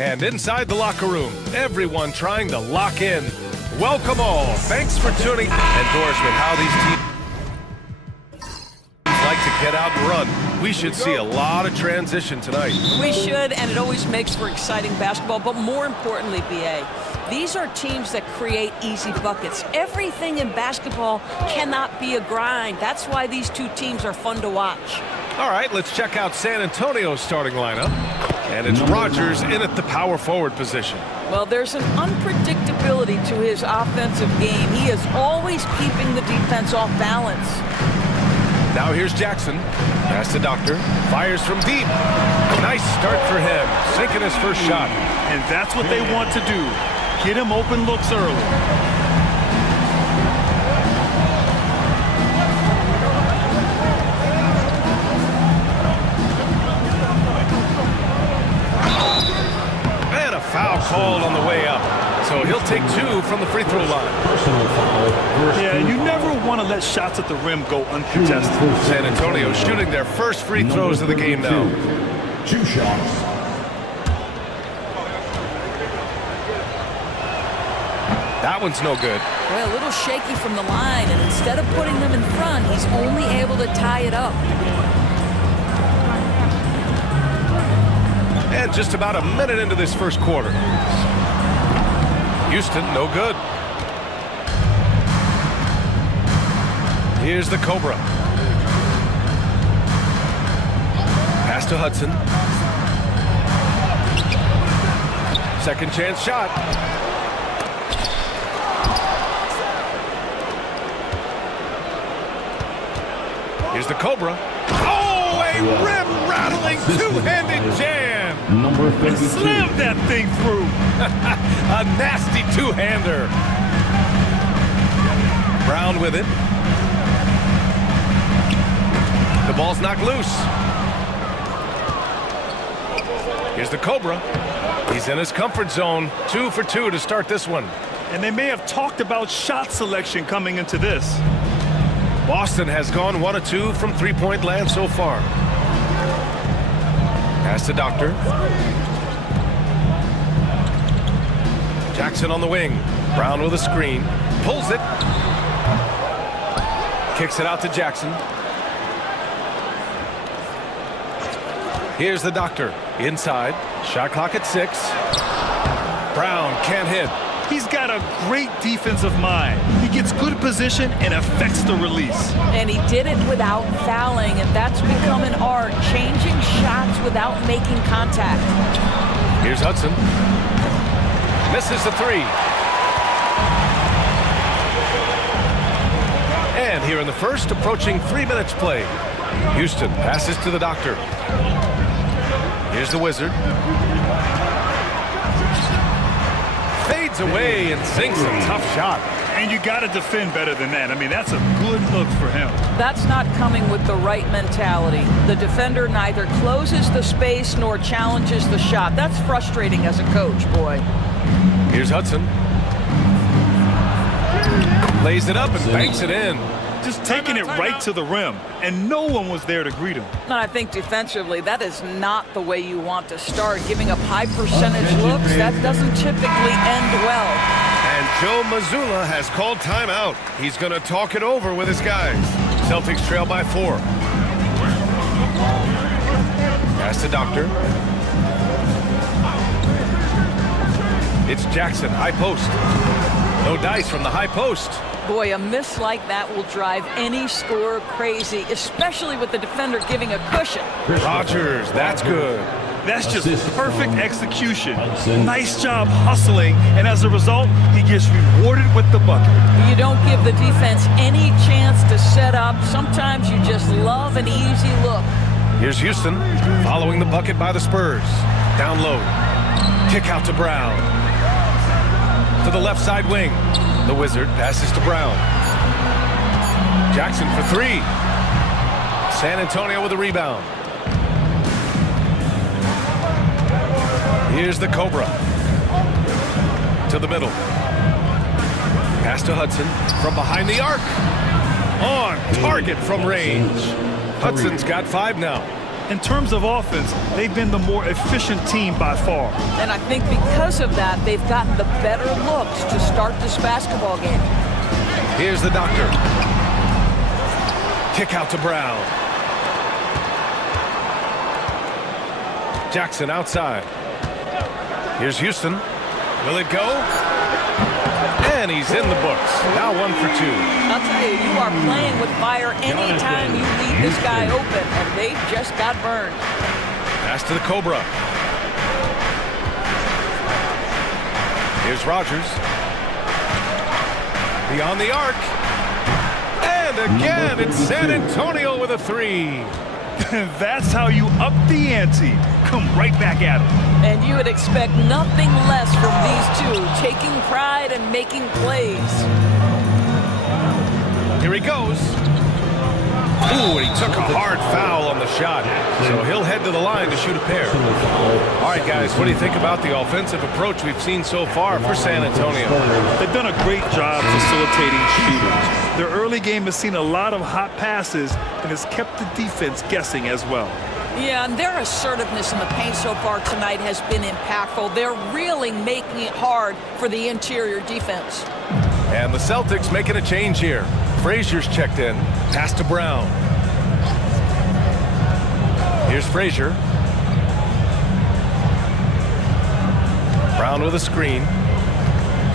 And inside the locker room, everyone trying to lock in. Welcome all. Thanks for tuning. Endorsement how these teams like to get out and run. We should see a lot of transition tonight. We should, and it always makes for exciting basketball. But more importantly, B.A., these are teams that create easy buckets. Everything in basketball cannot be a grind. That's why these two teams are fun to watch. All right, let's check out San Antonio's starting lineup. And it's Rogers in at the power forward position. Well, there's an unpredictability to his offensive game. He is always keeping the defense off balance. Now here's Jackson. Pass to Doctor. Fires from deep. Nice start for him. Sinking his first shot. And that's what they want to do. Get him open looks early. Foul called on the way up. So he'll take 2 from the free throw line. Personal foul. Yeah, you never want to let shots at the rim go uncontested. San Antonio shooting their first free throws of the game now. 2 shots. That one's no good. Well, a little shaky from the line, and instead of putting them in front, he's only able to tie it up. And just about a minute into this first quarter. Houston, no good. Here's the Cobra. Pass to Hudson. Second chance shot. Here's the Cobra. Oh, a rim-rattling two-handed jam. Number 52. Slam that thing through. A nasty two-hander. Brown with it. The ball's knocked loose. Here's the Cobra. He's in his comfort zone. 2 for 2 to start this one. And they may have talked about shot selection coming into this. Boston has gone 1 of 2 from three-point land so far. Pass to Doctor. Jackson on the wing. Brown with a screen. Pulls it. Kicks it out to Jackson. Here's the Doctor. Inside. Shot clock at 6. Brown can't hit. He's got a great defensive mind. He gets good position and affects the release. And he did it without fouling, and that's become an art, changing shots without making contact. Here's Hudson. Misses the 3. And here in the first, approaching 3 minutes play. Houston passes to the Doctor. Here's the Wizard. Fades away and sinks a tough shot. And you got to defend better than that. I mean, that's a good look for him. That's not coming with the right mentality. The defender neither closes the space nor challenges the shot. That's frustrating as a coach, boy. Here's Hudson. Lays it up and banks it in. Just taking it right to the rim, and no one was there to greet him. And I think defensively, that is not the way you want to start. Giving up high percentage looks, that doesn't typically end well. And Joe Mazzulla has called timeout. He's going to talk it over with his guys. Celtics trail by 4. Pass to Doctor. It's Jackson, high post. No dice from the high post. Boy, a miss like that will drive any scorer crazy, especially with the defender giving a cushion. Rogers, that's good. That's just perfect execution. Nice job hustling, and as a result, he gets rewarded with the bucket. You don't give the defense any chance to set up. Sometimes you just love an easy look. Here's Houston, following the bucket by the Spurs. Down low. Kick out to Brown. To the left side wing. The Wizard passes to Brown. Jackson for 3. San Antonio with a rebound. Here's the Cobra. To the middle. Pass to Hudson from behind the arc. On target from range. Hudson's got 5 now. In terms of offense, they've been the more efficient team by far. And I think because of that, they've gotten the better looks to start this basketball game. Here's the doctor. Kick out to Brown. Jackson outside. Here's Houston. Will it go? And he's in the books. Now 1 for 2. I'll tell you, you are playing with fire anytime you leave this guy open, and they just got burned. Pass to the Cobra. Here's Rogers. Beyond the arc. And again, it's San Antonio with a 3. That's how you up the ante. Come right back at him. And you would expect nothing less from these two, taking pride and making plays. Here he goes. Ooh, and he took a hard foul on the shot. So he'll head to the line to shoot a pair. All right, guys, what do you think about the offensive approach we've seen so far for San Antonio? They've done a great job facilitating shooters. Their early game has seen a lot of hot passes and has kept the defense guessing as well. Yeah, and their assertiveness in the paint so far tonight has been impactful. They're really making it hard for the interior defense. And the Celtics making a change here. Frazier's checked in. Pass to Brown. Here's Frazier. Brown with a screen.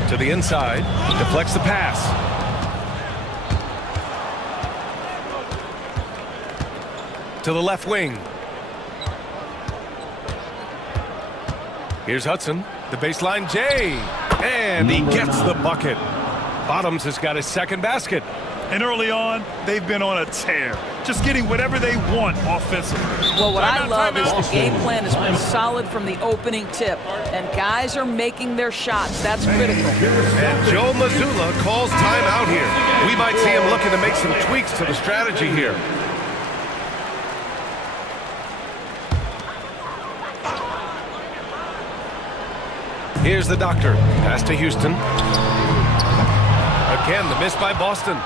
To the inside. Deflects the pass. To the left wing. Here's Hudson, the baseline J, and he gets the bucket. Bottoms has got his second basket. And early on, they've been on a tear, just getting whatever they want offensively. Well, what I love is the game plan has been solid from the opening tip, and guys are making their shots. That's critical. And Joe Mazzulla calls timeout here. We might see him looking to make some tweaks to the strategy here. Here's the doctor. Pass to Houston. Again, the miss by Boston.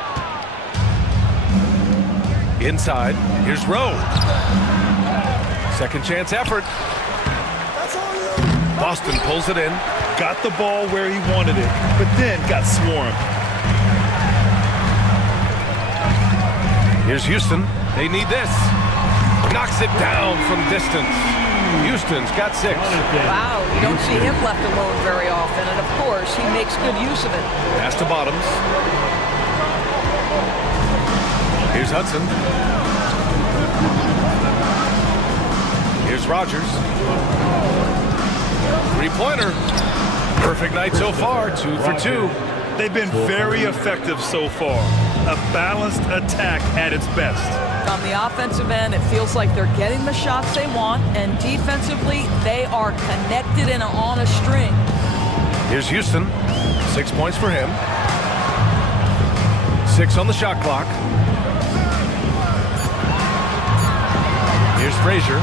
Inside. Here's Rowe. Second chance effort. Boston pulls it in. Got the ball where he wanted it, but then got swarmed. Here's Houston. They need this. Knocks it down from distance. Houston's got 6. Wow, you don't see him left alone very often, and of course, he makes good use of it. Pass to Bottoms. Here's Hudson. Here's Rogers. 3-pointer. Perfect night so far, 2 for 2. They've been very effective so far. A balanced attack at its best. On the offensive end, it feels like they're getting the shots they want, and defensively, they are connected and on a string. Here's Houston. 6 points for him. 6 on the shot clock. Here's Frazier.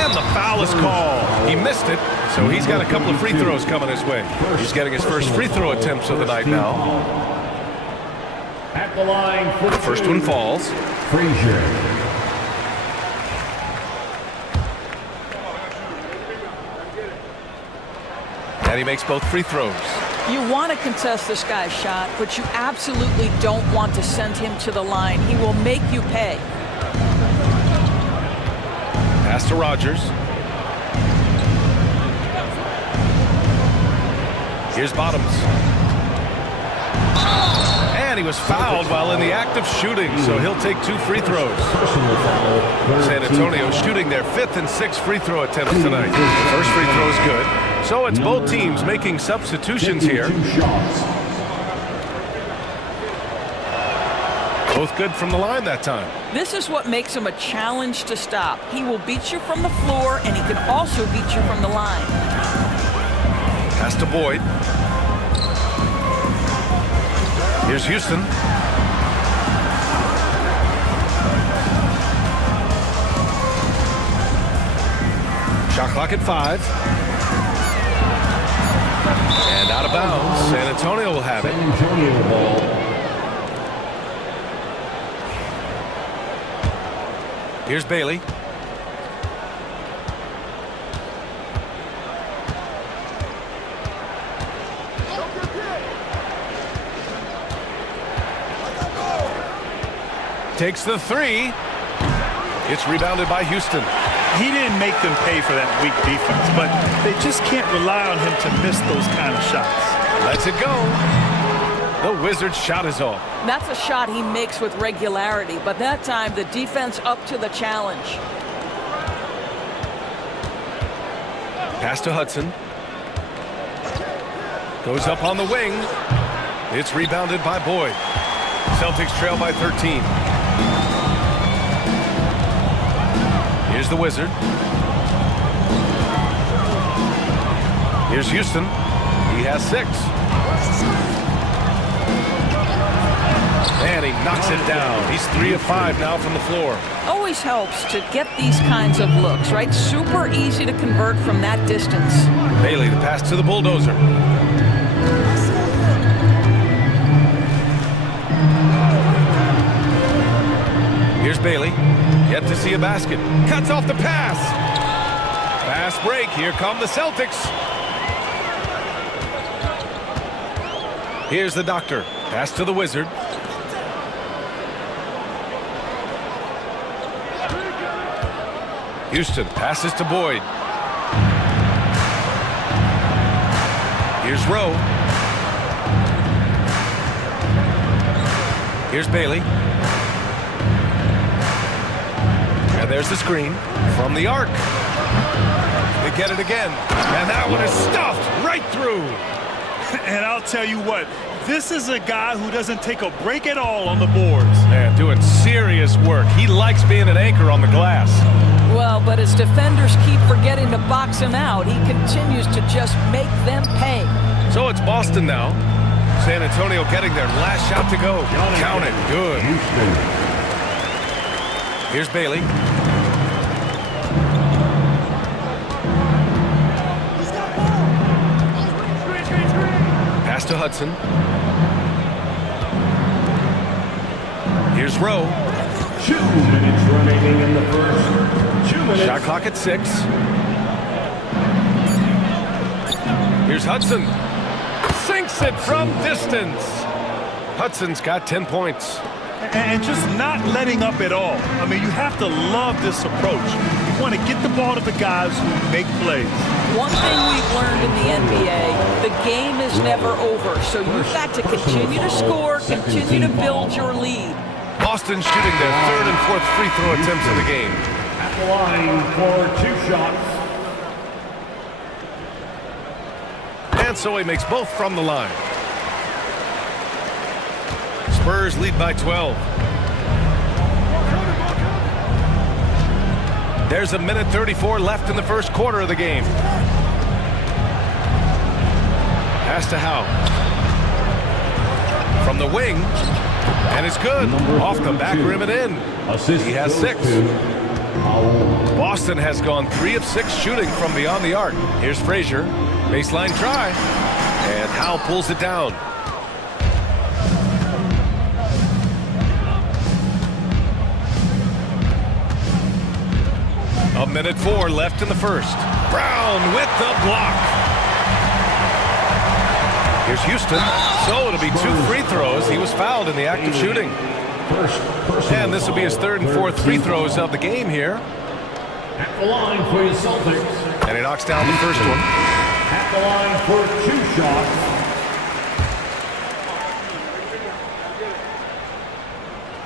And the foul is called. He missed it, so he's got a couple of free throws coming his way. He's getting his first free throw attempts of the night now. At the line for The first one falls. Frazier. And he makes both free throws. You want to contest this guy's shot, but you absolutely don't want to send him to the line. He will make you pay. Pass to Rogers. Here's Bottoms. And he was fouled while in the act of shooting, so he'll take 2 free throws. San Antonio shooting their 5th and 6th free throw attempts tonight. The first free throw is good. So it's both teams making substitutions here. Both good from the line that time. This is what makes him a challenge to stop. He will beat you from the floor, and he can also beat you from the line. Pass to Boyd. Here's Houston. Shot clock at 5. And out of bounds. San Antonio will have it. San Antonio ball. Here's Bailey. takes the three. It's rebounded by Houston. He didn't make them pay for that weak defense, but they just can't rely on him to miss those kind of shots. Lets it go. The Wizards' shot is off. That's a shot he makes with regularity, but that time the defense up to the challenge. Pass to Hudson. Goes up on the wing. It's rebounded by Boyd. Celtics trail by 13. Here's the Wizard. Here's Houston. He has 6. And he knocks it down. He's 3 of 5 now from the floor. Always helps to get these kinds of looks, right? Super easy to convert from that distance. Bailey, the pass to the bulldozer. Here's Bailey. Yet to see a basket. Cuts off the pass. Fast break. Here come the Celtics. Here's the Doctor. Pass to the Wizard. Houston passes to Boyd. Here's Rowe. Here's Bailey. And there's the screen from the arc. They get it again. And that one is stuffed right through. And I'll tell you what, this is a guy who doesn't take a break at all on the boards. Man, doing serious work. He likes being an anchor on the glass. Well, but as defenders keep forgetting to box him out, he continues to just make them pay. So it's Boston now. San Antonio getting their last shot to go. Count it. Good. Here's Bailey. Pass to Hudson. Here's Rowe. 2 minutes remaining in the first. 2 minutes. Shot clock at 6. Here's Hudson. Sinks it from distance. Hudson's got 10 points. And just not letting up at all. I mean, you have to love this approach. You want to get the ball to the guys who make plays. One thing we've learned in the NBA, the game is never over. So you've got to continue to score, continue to build your lead. Boston shooting their 3rd and 4th free throw attempts in the game. At the line for 2 shots. And so he makes both from the line. Spurs lead by 12. There's a minute 34 left in the first quarter of the game. Pass to Howe. From the wing. And it's good. Off the back rim and in. He has 6. Boston has gone 3 of 6 shooting from beyond the arc. Here's Frazier. Baseline try. And Howe pulls it down. A minute 4 left in the first. Brown with the block. Here's Houston. So it'll be 2 free throws. He was fouled in the act of shooting. And this will be his 3rd and 4th free throws of the game here. At the line for the Celtics. And he knocks down the first one. At the line for 2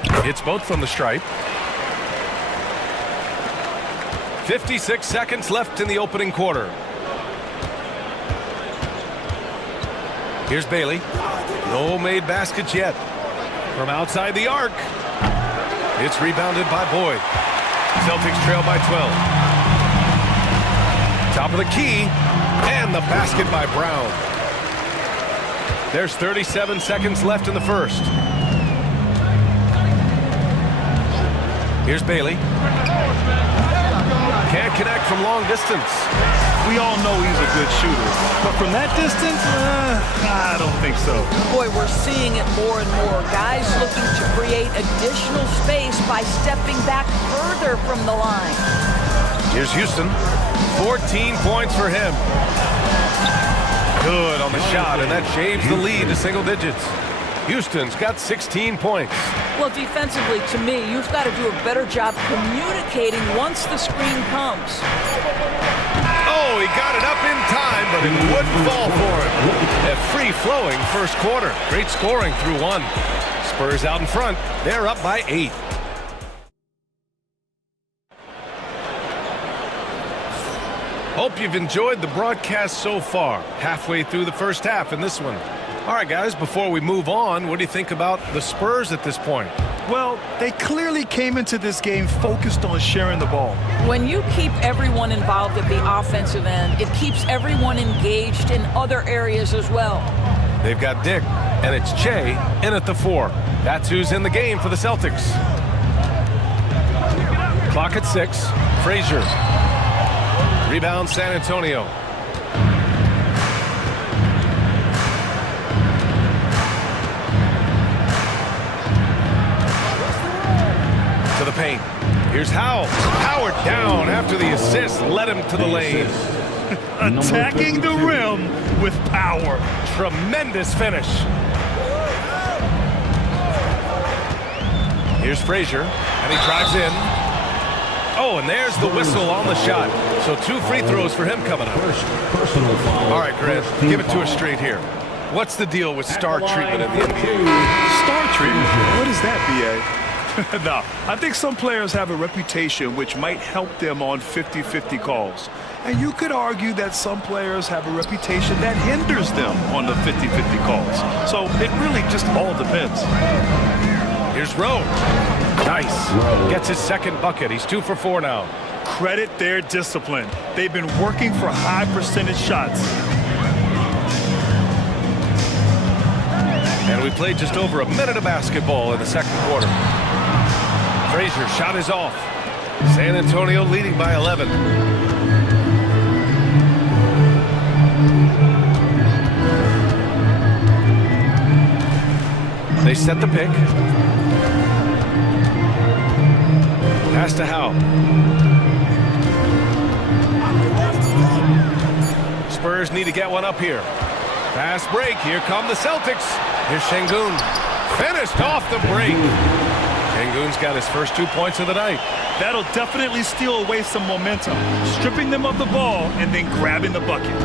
shots. Hits both from the stripe. 56 seconds left in the opening quarter. Here's Bailey. No made baskets yet. From outside the arc. It's rebounded by Boyd. Celtics trail by 12. Top of the key. And the basket by Brown. There's 37 seconds left in the first. Here's Bailey. Can't connect from long distance. We all know he's a good shooter. But from that distance, I don't think so. Boy, we're seeing it more and more. Guys looking to create additional space by stepping back further from the line. Here's Houston. 14 points for him. Good on the shot, and that shaves the lead to single digits. Houston's got 16 points. Well, defensively, to me, you've got to do a better job communicating once the screen comes. Oh, he got it up in time, but it wouldn't fall for him. A free-flowing first quarter. Great scoring through one. Spurs out in front. They're up by 8. Hope you've enjoyed the broadcast so far. Halfway through the first half in this one. All right, guys, before we move on, what do you think about the Spurs at this point? Well, they clearly came into this game focused on sharing the ball. When you keep everyone involved at the offensive end, it keeps everyone engaged in other areas as well. They've got Dick, and it's Che in at the 4. That's who's in the game for the Celtics. Clock at 6. Frazier. Rebound, San Antonio. To the paint. Here's Howell. Howard down after the assist led him to the lane. Attacking the rim with power. Tremendous finish. Here's Frazier, and he drives in. Oh, and there's the whistle on the shot. So 2 free throws for him coming up. Personal foul. All right, Grant, give it to us straight here. What's the deal with star treatment in the NBA? Star treatment? What is that, B.A.? No, I think some players have a reputation which might help them on 50-50 calls. And you could argue that some players have a reputation that hinders them on the 50-50 calls. So it really just all depends. Here's Rowe. Nice. Gets his second bucket. He's 2 for 4 now. Credit their discipline. They've been working for high percentage shots. And we played just over a minute of basketball in the second quarter. Frazier shot is off. San Antonio leading by 11. They set the pick. Pass to Howell. Spurs need to get one up here. Fast break. Here come the Celtics. Here's Şengün. Finished off the break. Şengün's got his first 2 points of the night. That'll definitely steal away some momentum. Stripping them of the ball and then grabbing the bucket.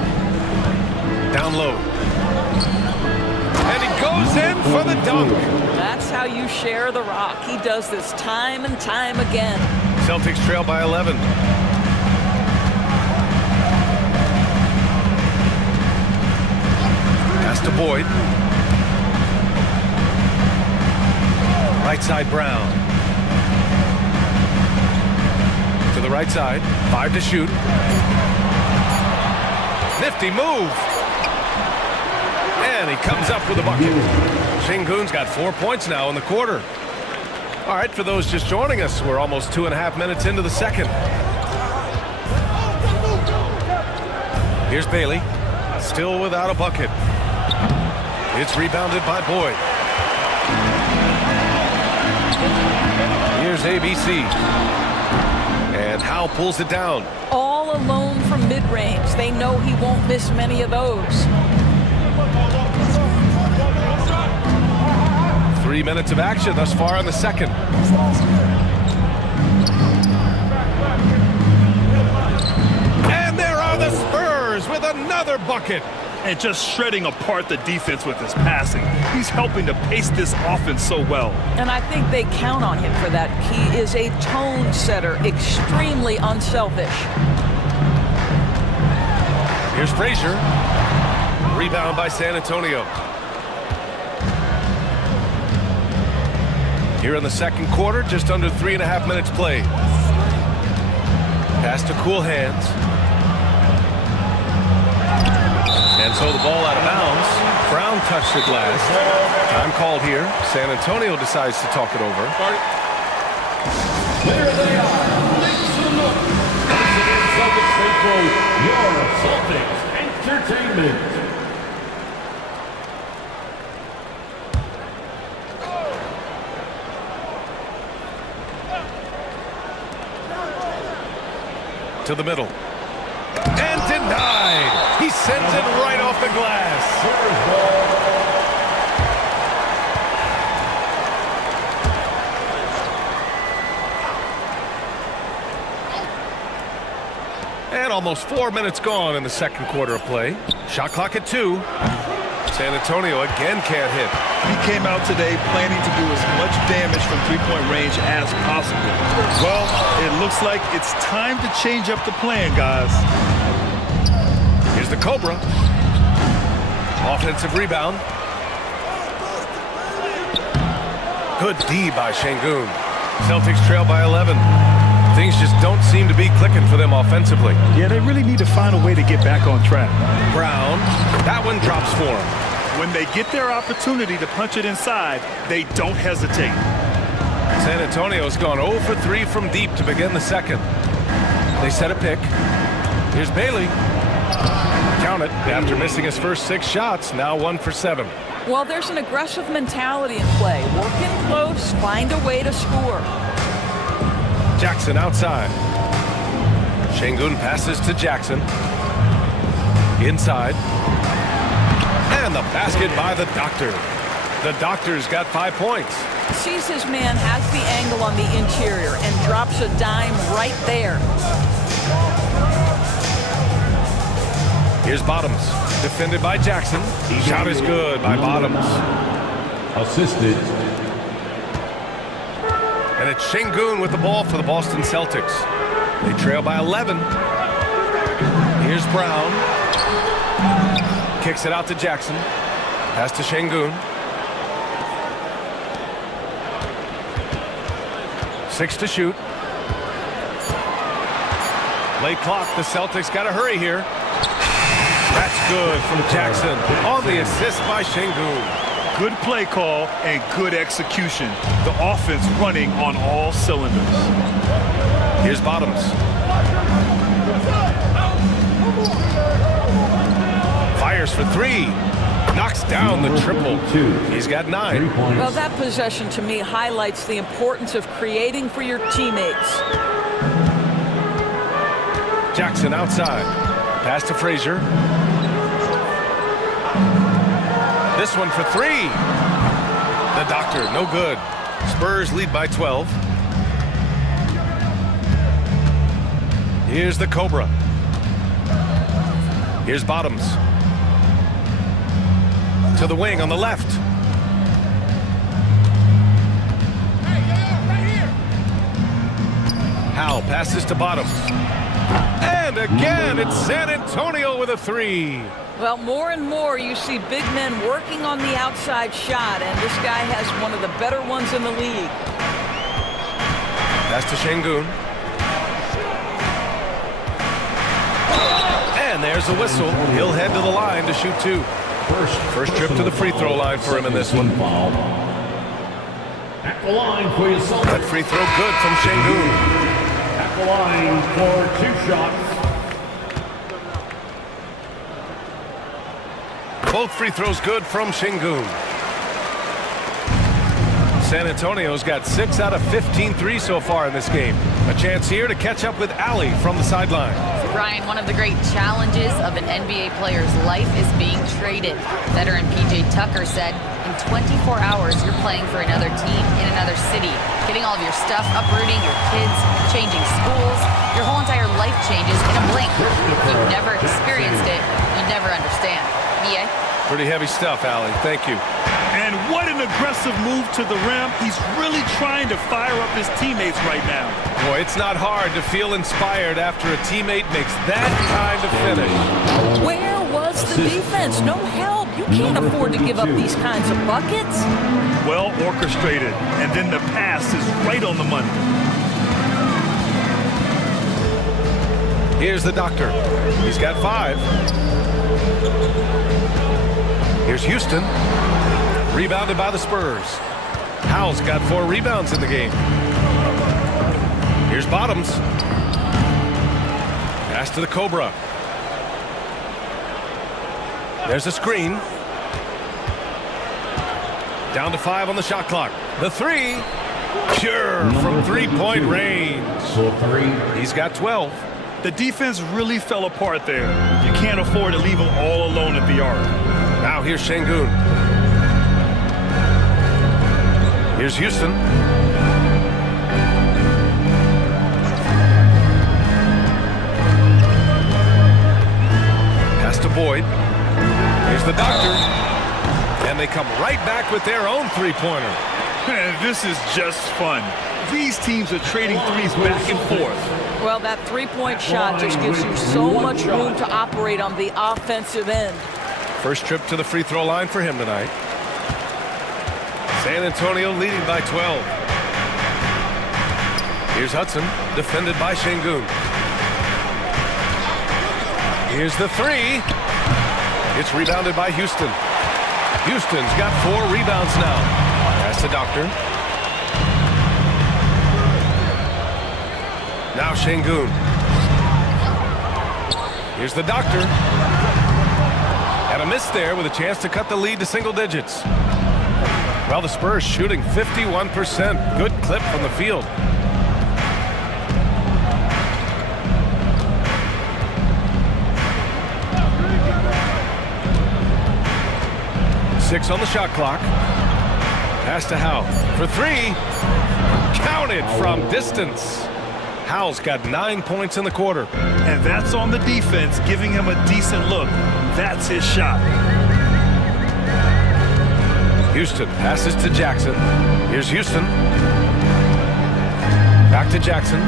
Down low. And he goes in for the dunk. That's how you share the rock. He does this time and time again. Celtics trail by 11. Pass to Boyd. Right side, Brown. To the right side. 5 to shoot. Nifty move. And he comes up with a bucket. Şengün's got 4 points now in the quarter. All right, for those just joining us, we're almost 2.5 minutes into the second. Here's Bailey. Still without a bucket. It's rebounded by Boyd. Here's ABC. And Howell pulls it down. All alone from mid-range. They know he won't miss many of those. 3 minutes of action thus far in the second. And there are the Spurs with another bucket. And just shredding apart the defense with his passing. He's helping to pace this offense so well. And I think they count on him for that. He is a tone setter, extremely unselfish. Here's Frazier. Rebound by San Antonio. Here in the second quarter, just under 3.5 minutes played. Pass to cool hands. And so the ball out of bounds. Brown touched it last. Time called here. San Antonio decides to talk it over. There they are. Thanks for the look. Celtics Central, your Celtics Entertainment. To the middle. And denied. He sends it right off the glass. And almost 4 minutes gone in the second quarter of play. Shot clock at 2. San Antonio again can't hit. He came out today planning to do as much damage from three-point range as possible. Well, it looks like it's time to change up the plan, guys. Here's the Cobra. Offensive rebound. Good D by Şengün. Celtics trail by 11. Things just don't seem to be clicking for them offensively. Yeah, they really need to find a way to get back on track. Brown. That one drops for him. When they get their opportunity to punch it inside, they don't hesitate. San Antonio's gone 0 for 3 from deep to begin the second. They set a pick. Here's Bailey. Count it. After missing his first 6 shots, now 1 for 7. Well, there's an aggressive mentality in play. Work in close, find a way to score. Jackson outside. Şengün passes to Jackson. Inside. And the basket by the Doctor. The Doctor's got 5 points. Sees his man, has the angle on the interior, and drops a dime right there. Here's Bottoms. Defended by Jackson. Shot is good by Bottoms. Assisted. And it's Şengün with the ball for the Boston Celtics. They trail by 11. Here's Brown. Kicks it out to Jackson. Pass to Şengün. 6 to shoot. Late clock. The Celtics got to hurry here. That's good from Jackson on the assist by Şengün. Good play call and good execution. The offense running on all cylinders. Here's Bottoms. Fires for 3. Knocks down the triple. He's got 9. Well, that possession to me highlights the importance of creating for your teammates. Jackson outside. Pass to Frazier. This one for 3. The Doctor, no good. Spurs lead by 12. Here's the Cobra. Here's Bottoms. To the wing on the left. Howell passes to Bottoms. And again, it's San Antonio with a 3. Well, more and more you see big men working on the outside shot, and this guy has one of the better ones in the league. Pass to Şengün. And there's the whistle. He'll head to the line to shoot 2. First trip to the free throw line for him in this one. At the line for your Celtics. That free throw good from Şengün. At the line for 2 shots. Both free throws good from Şengün. San Antonio's got 6 out of 15 threes so far in this game. A chance here to catch up with Ali from the sideline. Brian, one of the great challenges of an NBA player's life is being traded. Veteran PJ Tucker said, in 24 hours, you're playing for another team in another city, getting all of your stuff, uprooting your kids, changing schools. Your whole entire life changes in a blink. If you've never experienced it, you'd never understand. BA? Pretty heavy stuff, Ali. Thank you. And what an aggressive move to the rim. He's really trying to fire up his teammates right now. Boy, it's not hard to feel inspired after a teammate makes that kind of finish. Where was the defense? No help. You can't afford to give up these kinds of buckets. Well orchestrated. And then the pass is right on the money. Here's the Doctor. He's got 5. Here's Houston. Rebounded by the Spurs. Howell's got 4 rebounds in the game. Here's Bottoms. Pass to the Cobra. There's a screen. Down to 5 on the shot clock. The 3. Pure from 3-point range. So 3. He's got 12. The defense really fell apart there. You can't afford to leave them all alone at the arc. Now here's Şengün. Here's Houston. Boyd. Here's the doctor. And they come right back with their own three-pointer. Man, this is just fun. These teams are trading threes back and forth. Well, that three-point shot just gives you so much room to operate on the offensive end. First trip to the free throw line for him tonight. San Antonio leading by 12. Here's Hudson, defended by Şengün. Here's the three. It's rebounded by Houston. Houston's got 4 rebounds now. Pass to Doctor. Now Şengün. Here's the Doctor. And a miss there with a chance to cut the lead to single digits. Well, the Spurs shooting 51%. Good clip from the field. Six on the shot clock. Pass to Howe for 3. Counted from distance. Howe's got 9 points in the quarter. And that's on the defense, giving him a decent look. That's his shot. Houston passes to Jackson. Here's Houston. Back to Jackson.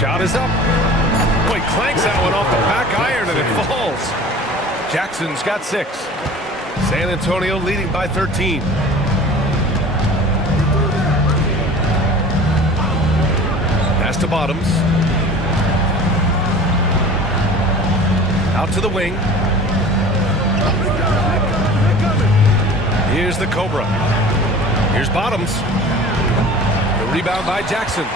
Shot is up. Boy, clanks that one off the back iron and it falls. Jackson's got 6. San Antonio leading by 13. Pass to Bottoms. Out to the wing. Here's the Cobra. Here's Bottoms. The rebound by Jackson.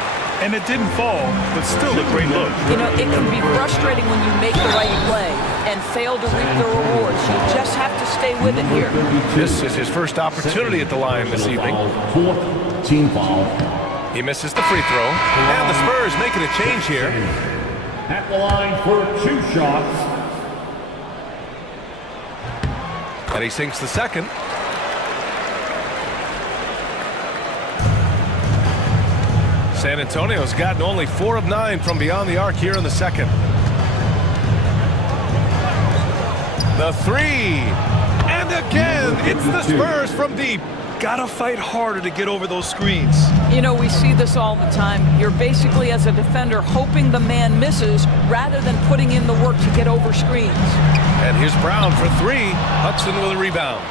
And it didn't fall, but still a great look. You know, it can be frustrating when you make the right play and fail to reap the rewards. You just have to stay with it here. This is his first opportunity at the line this evening. Fourth team foul. He misses the free throw. And the Spurs making a change here. At the line for 2 shots. And he sinks the second. San Antonio's gotten only 4 of 9 from beyond the arc here in the second. The 3. And again, it's the Spurs from deep. Gotta fight harder to get over those screens. You know, we see this all the time. You're basically, as a defender, hoping the man misses rather than putting in the work to get over screens. And here's Brown for 3. Hudson with a rebound.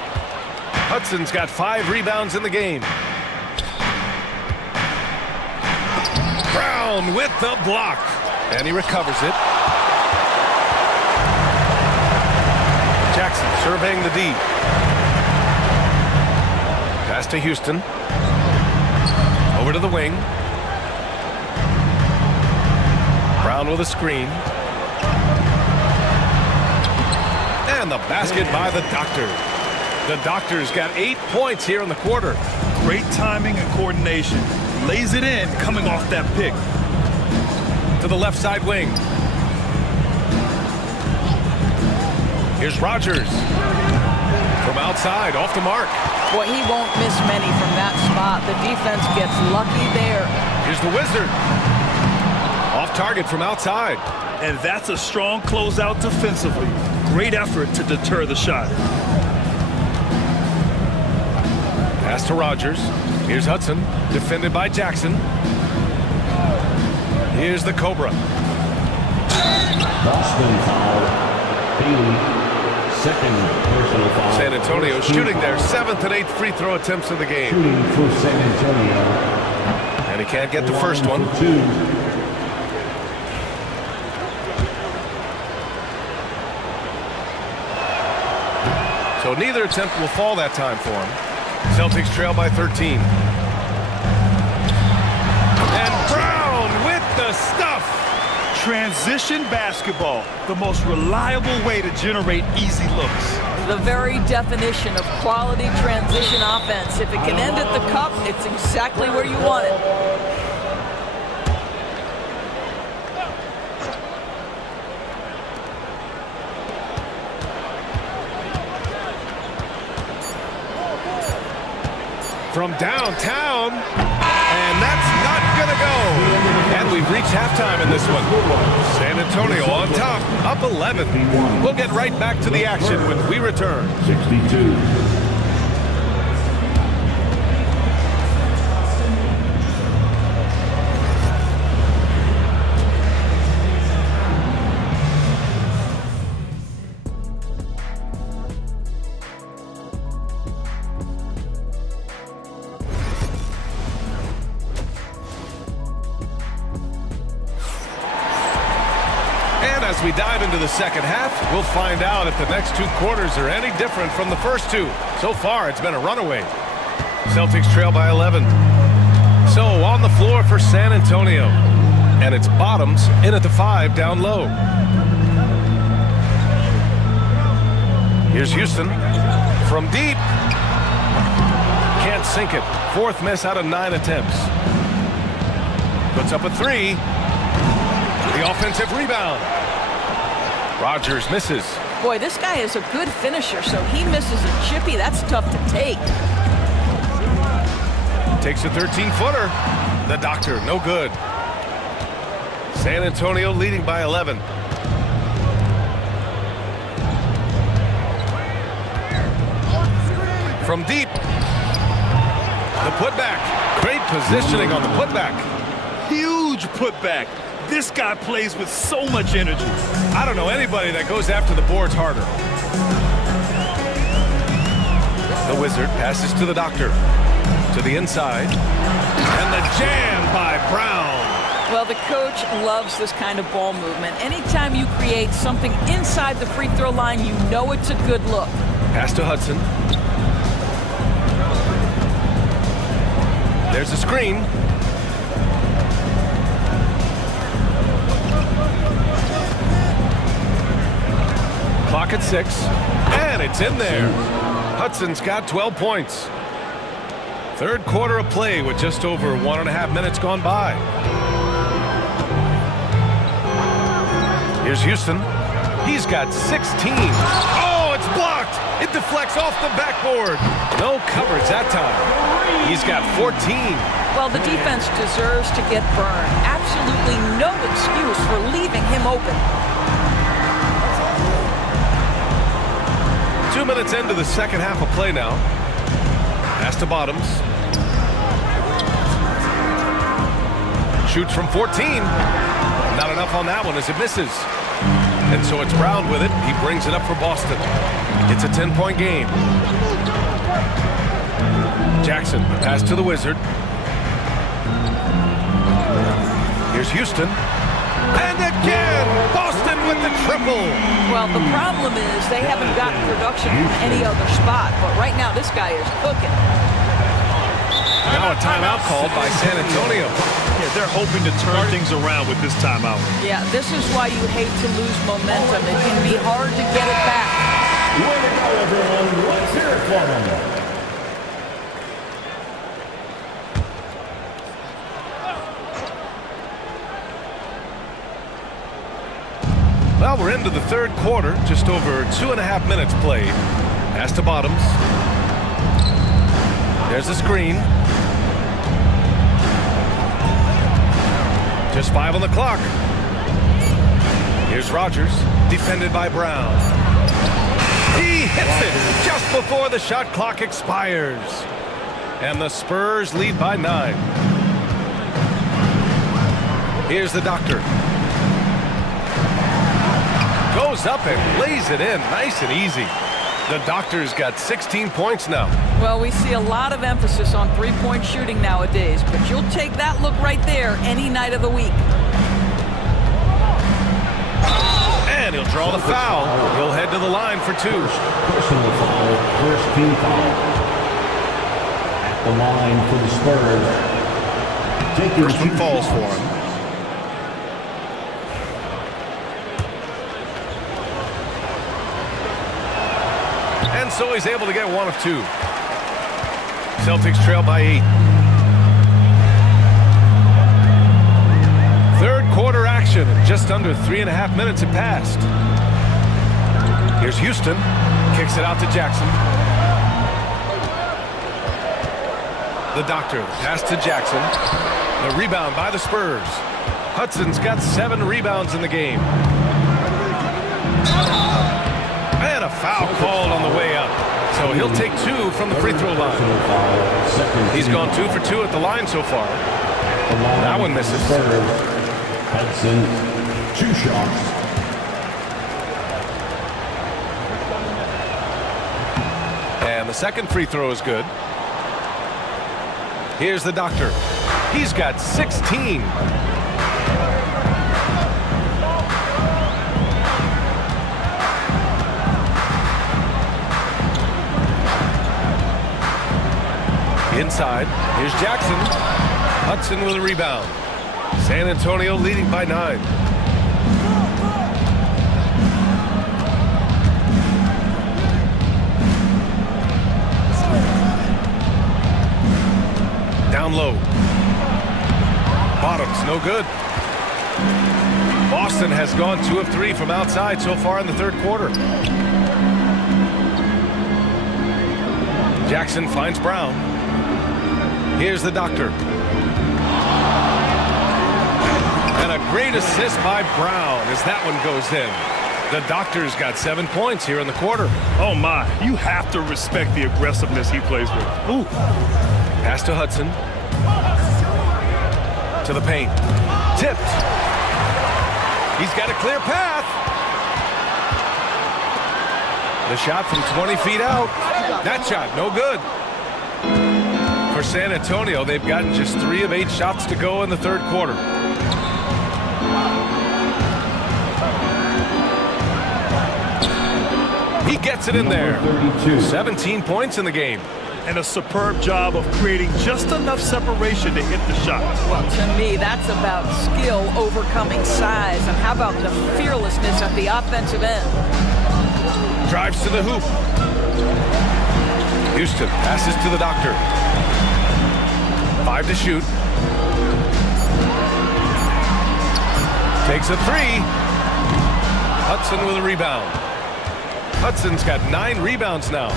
Hudson's got 5 rebounds in the game. Brown with the block. And he recovers it. Jackson surveying the D. Pass to Houston. Over to the wing. Brown with a screen. And the basket by the Doctor. The Doctor's got 8 points here in the quarter. Great timing and coordination. Lays it in, coming off that pick. To the left side wing. Here's Rogers. From outside, off the mark. Boy, he won't miss many from that spot. The defense gets lucky there. Here's the Wizard. Off target from outside. And that's a strong closeout defensively. Great effort to deter the shot. Pass to Rogers. Here's Hudson, defended by Jackson. Here's the Cobra. Boston foul. Bailey. Second personal foul. San Antonio shooting their 7th and 8th free throw attempts of the game. Shooting for San Antonio. And he can't get the first one. 2. So neither attempt will fall that time for him. Celtics trail by 13. And Brown with the stuff. Transition basketball, the most reliable way to generate easy looks. The very definition of quality transition offense. If it can end at the cup, it's exactly where you want it. From downtown, and that's not gonna go. And we we've reached halftime in this one. San Antonio on top, up 11. We'll get right back to the action when we return. 62. As we dive into the second half, we'll find out if the next two quarters are any different from the first two. So far, it's been a runaway. Celtics trail by 11. So on the floor for San Antonio. And it's Bottoms in at the 5 down low. Here's Houston from deep. Can't sink it. Fourth miss out of 9 attempts. Puts up a 3. The offensive rebound. Rogers misses. Boy, this guy is a good finisher, so he misses a chippy. That's tough to take. Takes a 13-footer. The doctor, no good. San Antonio leading by 11. From deep. The putback. Great positioning on the putback. Huge putback. This guy plays with so much energy. I don't know anybody that goes after the boards harder. The Wizard passes to the doctor. To the inside. And the jam by Brown. Well, the coach loves this kind of ball movement. Anytime you create something inside the free throw line, you know it's a good look. Pass to Hudson. There's a screen. Clock at 6, and it's in there. Hudson's got 12 points. Third quarter of play with just over 1.5 minutes gone by. Here's Houston. He's got 16. Oh, it's blocked. It deflects off the backboard. No coverage that time. He's got 14. Well, the defense deserves to get burned. Absolutely no excuse for leaving him open. 2 minutes into the second half of play now. Pass to Bottoms. Shoots from 14. Not enough on that one as it misses. And so it's Brown with it. He brings it up for Boston. It's a 10-point game. Jackson, pass to the Wizard. Here's Houston. And again, Boston with the triple. Well, the problem is they haven't gotten production from any other spot, but right now this guy is cooking. Now a timeout called by San Antonio. Yeah, they're hoping to turn things around with this timeout. Yeah, this is why you hate to lose momentum. It can be hard to get it back. Way to go, everyone. Let's hear it for them. Well, we're into the third quarter. Just over 2.5 minutes played. Pass to Bottoms. There's a screen. Just 5 on the clock. Here's Rogers, defended by Brown. He hits it just before the shot clock expires. And the Spurs lead by 9. Here's the doctor. Goes up and lays it in, nice and easy. The doctor's got 16 points now. Well, we see a lot of emphasis on three-point shooting nowadays, but you'll take that look right there any night of the week. And he'll draw the foul. He'll head to the line for 2. Personal foul, first team foul. At the line for the Spurs. Taking First one falls for him. And so he's able to get 1 of 2. Celtics trail by 8. Third quarter action. Just under 3.5 minutes have passed. Here's Houston. Kicks it out to Jackson. The doctor pass to Jackson. The rebound by the Spurs. Hudson's got 7 rebounds in the game. And a foul called on the way up. So he'll take 2 from the free throw line. He's gone 2 for 2 at the line so far. That one misses. Hudson, 2 shots. And the second free throw is good. Here's the doctor. He's got 16. Inside, here's Jackson. Hudson with a rebound. San Antonio leading by 9. Down low. Bottoms, no good. Boston has gone 2 of 3 from outside so far in the third quarter. Jackson finds Brown. Here's the doctor. And a great assist by Brown as that one goes in. The doctor's got 7 points here in the quarter. Oh, my. You have to respect the aggressiveness he plays with. Ooh. Pass to Hudson. To the paint. Tipped. He's got a clear path. The shot from 20 feet out. That shot, no good. For San Antonio, they've gotten just 3 of 8 shots to go in the third quarter. He gets it in there. 17 points in the game. And a superb job of creating just enough separation to hit the shot. Well, to me, that's about skill overcoming size. And how about the fearlessness at the offensive end? Drives to the hoop. Houston passes to the doctor. 5 to shoot. Takes a 3. Hudson with a rebound. Hudson's got 9 rebounds now.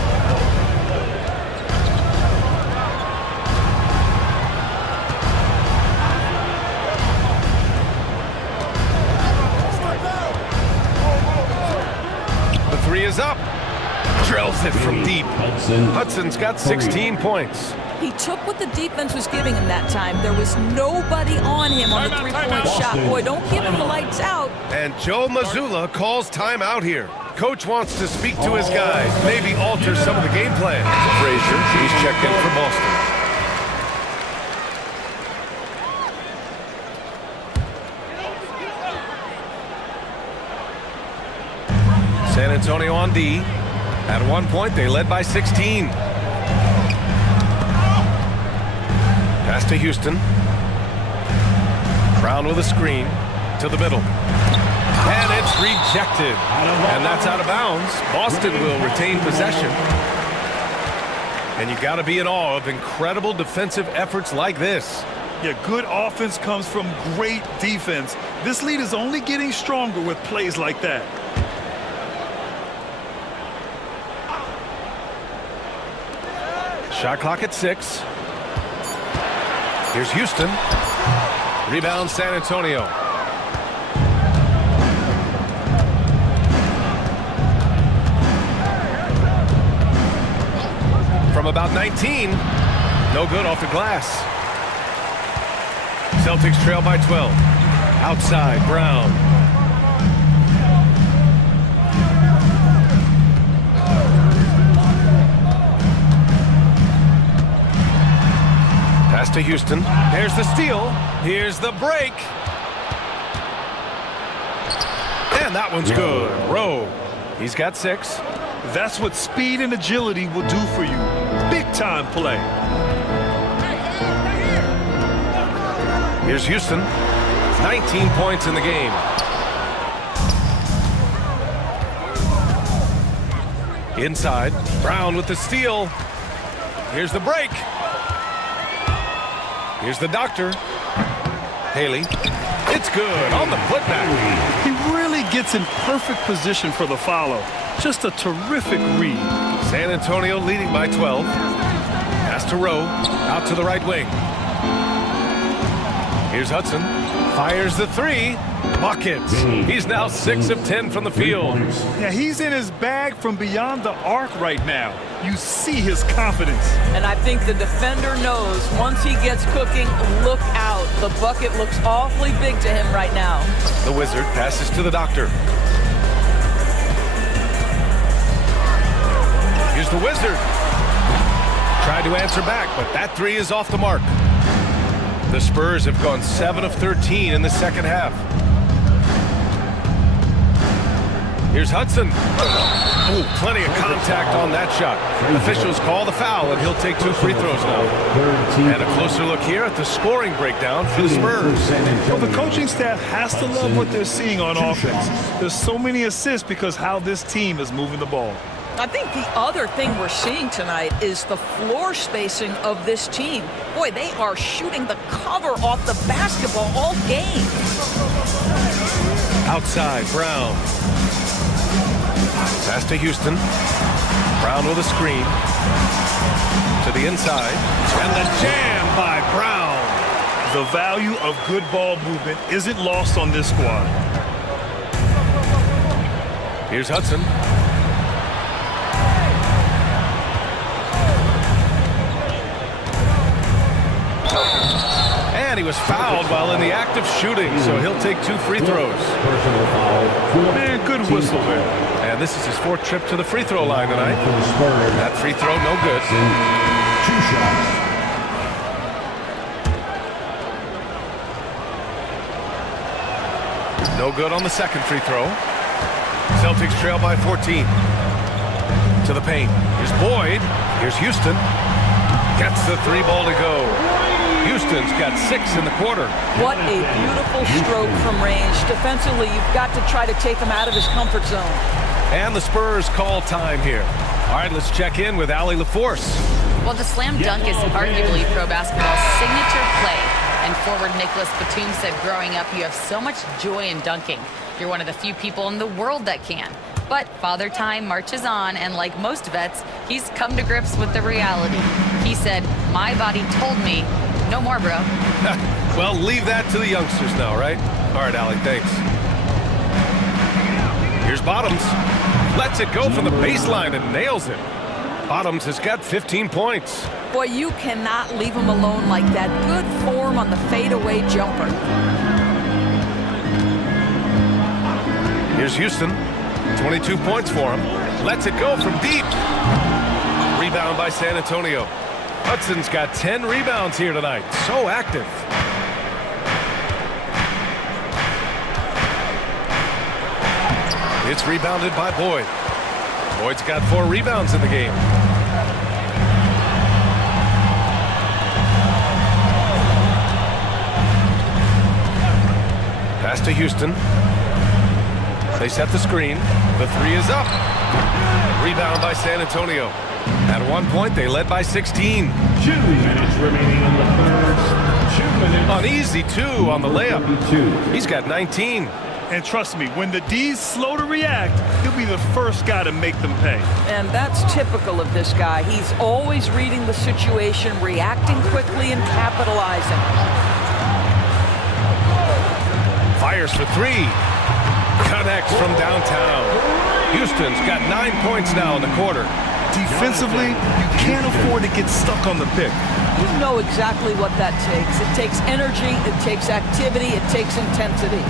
The 3 is up. Drills it from deep. Hudson's got 16 points. He took what the defense was giving him that time. There was nobody on him on the three-point shot. Boy, don't give him the lights out. And Joe Mazzulla calls timeout here. Coach wants to speak to his guys, maybe alter some of the game plan. Frazier, he's checked in for Boston. San Antonio on D. At one point, they led by 16. Pass to Houston. Brown with a screen to the middle. And it's rejected. And that's out of bounds. Boston will retain possession. And you got to be in awe of incredible defensive efforts like this. Yeah, good offense comes from great defense. This lead is only getting stronger with plays like that. Shot clock at 6. Here's Houston. Rebound San Antonio. From about 19. No good off the glass. Celtics trail by 12. Outside, Brown. Pass to Houston. There's the steal. Here's the break. And that one's good. Rowe. He's got 6. That's what speed and agility will do for you. Big time play. Here's Houston. 19 points in the game. Inside. Brown with the steal. Here's the break. Here's the doctor. Haley. It's good on the putback. He really gets in perfect position for the follow. Just a terrific read. San Antonio leading by 12. Pass to Rowe. Out to the right wing. Here's Hudson. Fires the three. Buckets. He's now 6 of 10 from the field. Yeah, he's in his bag from beyond the arc right now. You see his confidence. And I think the defender knows once he gets cooking, look out. The bucket looks awfully big to him right now. The Wizard passes to the Doctor. Here's the Wizard. Tried to answer back, but that three is off the mark. The Spurs have gone 7 of 13 in the second half. Here's Hudson. Ooh, plenty of contact on that shot. Officials call the foul, and he'll take 2 free throws now. And a closer look here at the scoring breakdown for the Spurs. Well, the coaching staff has to love what they're seeing on offense. There's so many assists because how this team is moving the ball. I think the other thing we're seeing tonight is the floor spacing of this team. Boy, they are shooting the cover off the basketball all game. Outside, Brown. Pass to Houston. Brown with a screen. To the inside. And the jam by Brown. The value of good ball movement isn't lost on this squad. Here's Hudson. And he was fouled while in the act of shooting, so he'll take 2 free throws. Personal foul. Man, good whistle there. And this is his 4th trip to the free throw line tonight. For the Spurs. That free throw, no good. 2 shots. No good on the second free throw. Celtics trail by 14. To the paint. Here's Boyd. Here's Houston. Gets the 3 ball to go. Houston's got 6 in the quarter. What a beautiful stroke from range. Defensively, you've got to try to take him out of his comfort zone. And the Spurs call time here. All right, let's check in with Allie LaForce. Well, the slam dunk is arguably pro basketball's signature play. And forward Nicholas Batum said growing up, you have so much joy in dunking. You're one of the few people in the world that can. But Father Time marches on, and like most vets, he's come to grips with the reality. He said, my body told me, no more, bro. Well, leave that to the youngsters now, right? All right, Allie, thanks. Here's Bottoms. Lets it go from the baseline and nails it. Bottoms has got 15 points. Boy, you cannot leave him alone like that. Good form on the fadeaway jumper. Here's Houston. 22 points for him. Lets it go from deep. Rebound by San Antonio. Hudson's got 10 rebounds here tonight. So active. It's rebounded by Boyd. Boyd's got 4 rebounds in the game. Pass to Houston. They set the screen. The 3 is up. Rebound by San Antonio. At one point, they led by 16. 2 minutes remaining in the first. 2 minutes. An easy 2 on the layup. 2. He's got 19. And trust me, when the D's slow to react, he'll be the first guy to make them pay. And that's typical of this guy. He's always reading the situation, reacting quickly, and capitalizing. Fires for 3. Connects from downtown. Houston's got 9 points now in the quarter. Defensively, you can't afford to get stuck on the pick. You know exactly what that takes. It takes energy, it takes activity, it takes intensity.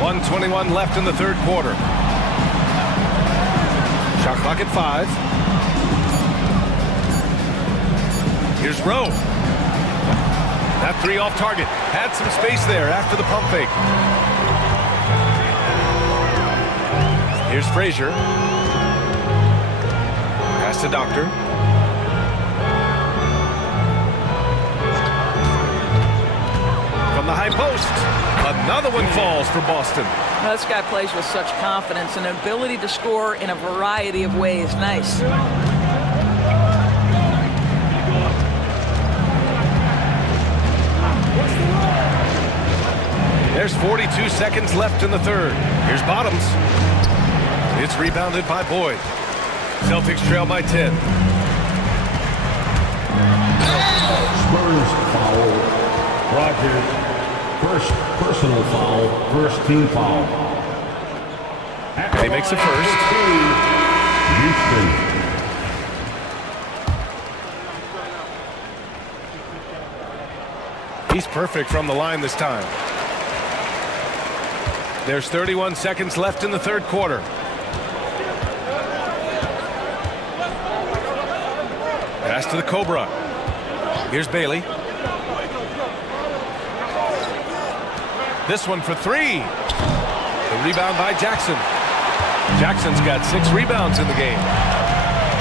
1:21 left in the third quarter. Shot clock at 5. Here's Rowe. That 3 off target. Had some space there after the pump fake. Here's Frazier. Pass to Doctor. From the high post. Another one falls for Boston. Now, this guy plays with such confidence and an ability to score in a variety of ways. Nice. There's 42 seconds left in the third. Here's Bottoms. It's rebounded by Boyd. Celtics trail by 10. First personal foul, first team foul. And he makes it first. Houston. He's perfect from the line this time. There's 31 seconds left in the third quarter. Pass to the Cobra. Here's Bailey. This one for three. The rebound by Jackson. Jackson's got 6 rebounds in the game.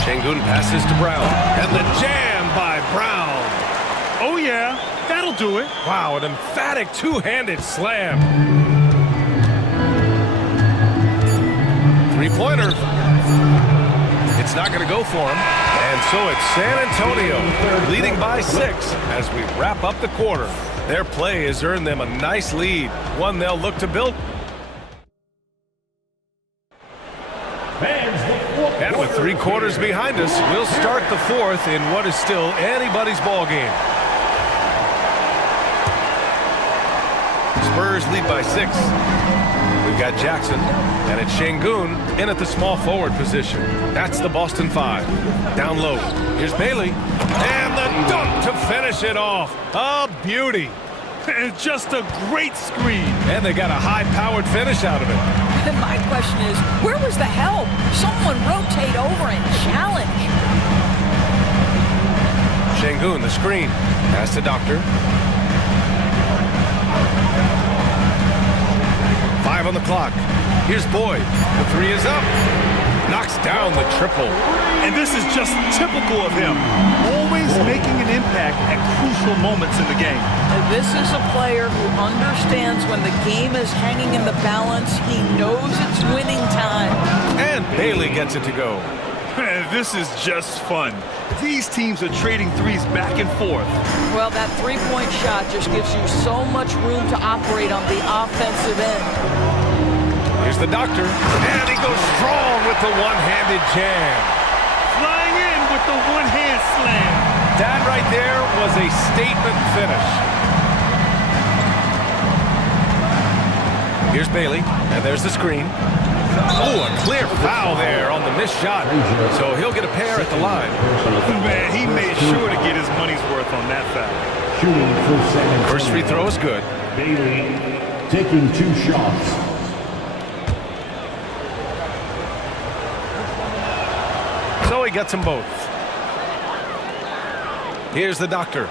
Şengün passes to Brown. And the jam by Brown. Oh, yeah. That'll do it. Wow, an emphatic two-handed slam. Three-pointer. It's not going to go for him. And so it's San Antonio leading by 6 as we wrap up the quarter. Their play has earned them a nice lead, one they'll look to build. And with 3 quarters behind us, we'll start the fourth in what is still anybody's ball game. Spurs lead by 6. We've got Jackson, and it's Şengün in at the small forward position. That's the Boston 5. Down low. Here's Bailey. And the dunk to finish it off. A beauty. And just a great screen. And they got a high-powered finish out of it. And my question is, where was the help? Someone rotate over and challenge. Şengün, the screen. Pass to Doctor. 5 on the clock. Here's Boyd. The 3 is up. Knocks down the triple. And this is just typical of him. Always making an impact at crucial moments in the game. And this is a player who understands when the game is hanging in the balance. He knows it's winning time. And Bailey gets it to go. This is just fun. These teams are trading threes back and forth. Well, that three-point shot just gives you so much room to operate on the offensive end. Here's the Doctor, and he goes strong with the one-handed jam. Flying in with the one-hand slam. That right there was a statement finish. Here's Bailey, and there's the screen. Oh, a clear foul there on the missed shot. So he'll get a pair at the line. Man, he made sure to get his money's worth on that foul. Shooting for San Antonio. First free throw is good. Bailey taking 2 shots. So he gets them both. Here's the Doctor.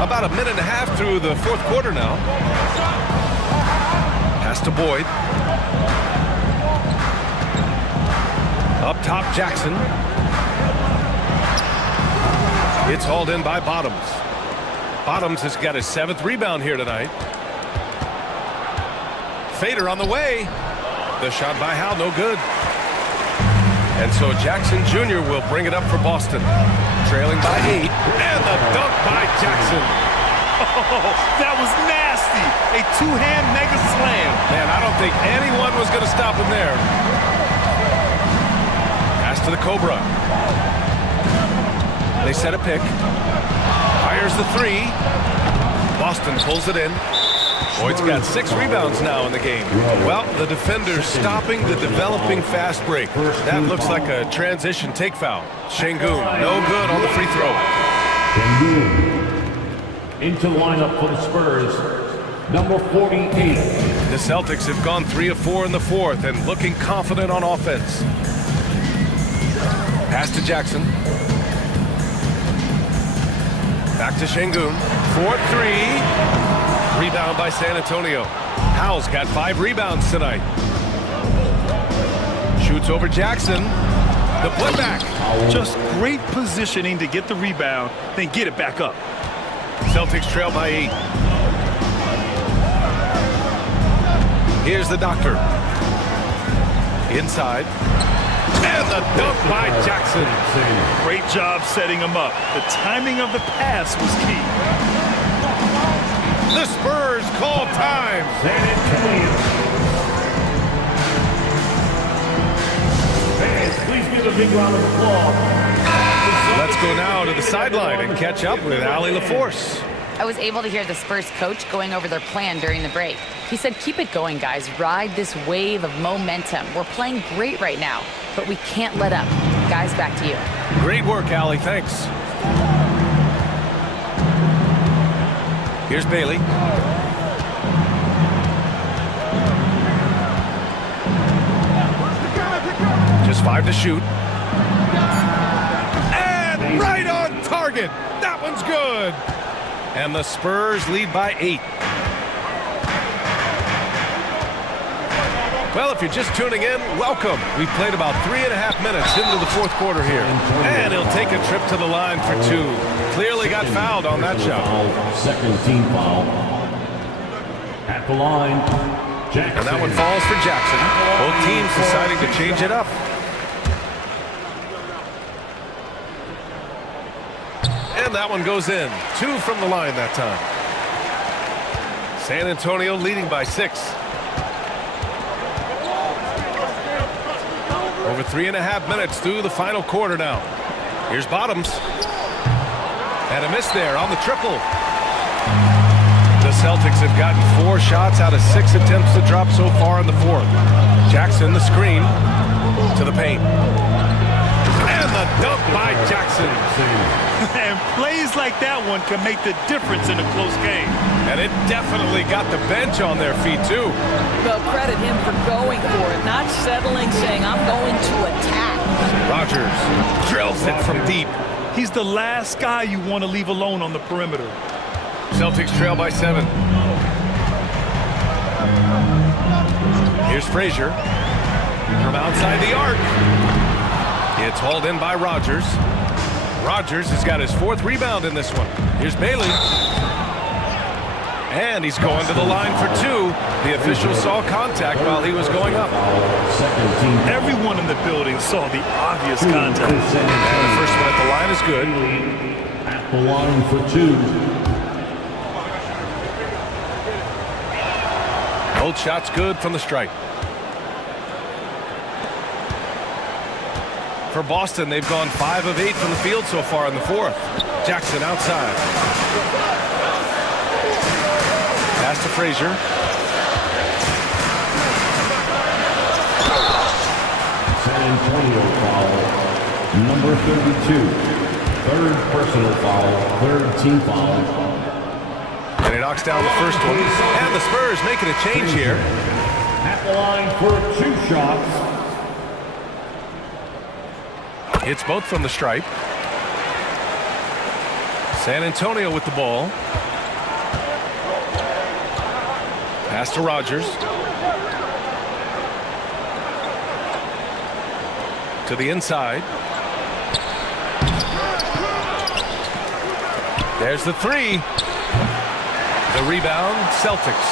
About a minute and a half through the fourth quarter now. Pass to Boyd. Up top, Jackson. It's hauled in by Bottoms. Bottoms has got his 7th rebound here tonight. Fader on the way. The shot by Hal, no good. And so Jackson Jr. will bring it up for Boston. Trailing by 8. And the dunk by Jackson. Oh, that was nasty. A 2-hand mega slam. Man, I don't think anyone was going to stop him there. Pass to the Cobra. They set a pick. Fires the 3. Boston pulls it in. Boyd's got 6 rebounds now in the game. Well, the defender's stopping the developing fast break. That looks like a transition take foul. Şengün, no good on the free throw. Şengün into lineup for the Spurs, number 48. The Celtics have gone 3 of 4 in the fourth and looking confident on offense. Pass to Jackson. Back to Şengün. 4-3. Rebound by San Antonio. Howell's got 5 rebounds tonight. Shoots over Jackson. The putback. Just great positioning to get the rebound, then get it back up. Celtics trail by 8. Here's the Doctor. Inside. And the dunk by Jackson. Great job setting him up. The timing of the pass was key. The Spurs call time. San Antonio. Fans, please give a big round of applause. Let's go now to the sideline and catch up with Allie LaForce. I was able to hear the Spurs coach going over their plan during the break. He said, keep it going, guys. Ride this wave of momentum. We're playing great right now, but we can't let up. Guys, back to you. Great work, Allie. Thanks. Here's Bailey. Just 5 to shoot. And right on target. That one's good. And the Spurs lead by 8. Well, if you're just tuning in, welcome. We've played about 3.5 minutes into the fourth quarter here. And he'll take a trip to the line for 2. Clearly got fouled on that shot. Second team foul. At the line, Jackson. And that one falls for Jackson. Both teams deciding to change it up. And that one goes in. 2 from the line that time. San Antonio leading by 6. Over 3.5 minutes through the final quarter now. Here's Bottoms. And a miss there on the triple. The Celtics have gotten 4 shots out of 6 attempts to drop so far in the fourth. Jackson, the screen to the paint. And the dunk by Jackson. And plays like that one can make the difference in a close game. And it definitely got the bench on their feet, too. Well, credit him for going for it, not settling, saying, I'm going to attack. Rogers drills it from deep. He's the last guy you want to leave alone on the perimeter. Celtics trail by 7. Here's Frazier from outside the arc. It's hauled in by Rogers. Rogers has got his 4th rebound in this one. Here's Bailey. And he's going to the line for 2. The official saw contact while he was going up. Everyone in the building saw the obvious contact. And the first one at the line is good. At the line for 2. Both shots good from the stripe. For Boston, they've gone 5 of 8 from the field so far in the fourth. Jackson outside. Pass to Frazier. San Antonio foul, number 32. 3rd personal foul, 3rd team foul. And he knocks down the first one. And the Spurs making a change here. At the line for 2 shots. It's both from the stripe. San Antonio with the ball. Pass to Rogers. To the inside. There's the 3. The rebound, Celtics.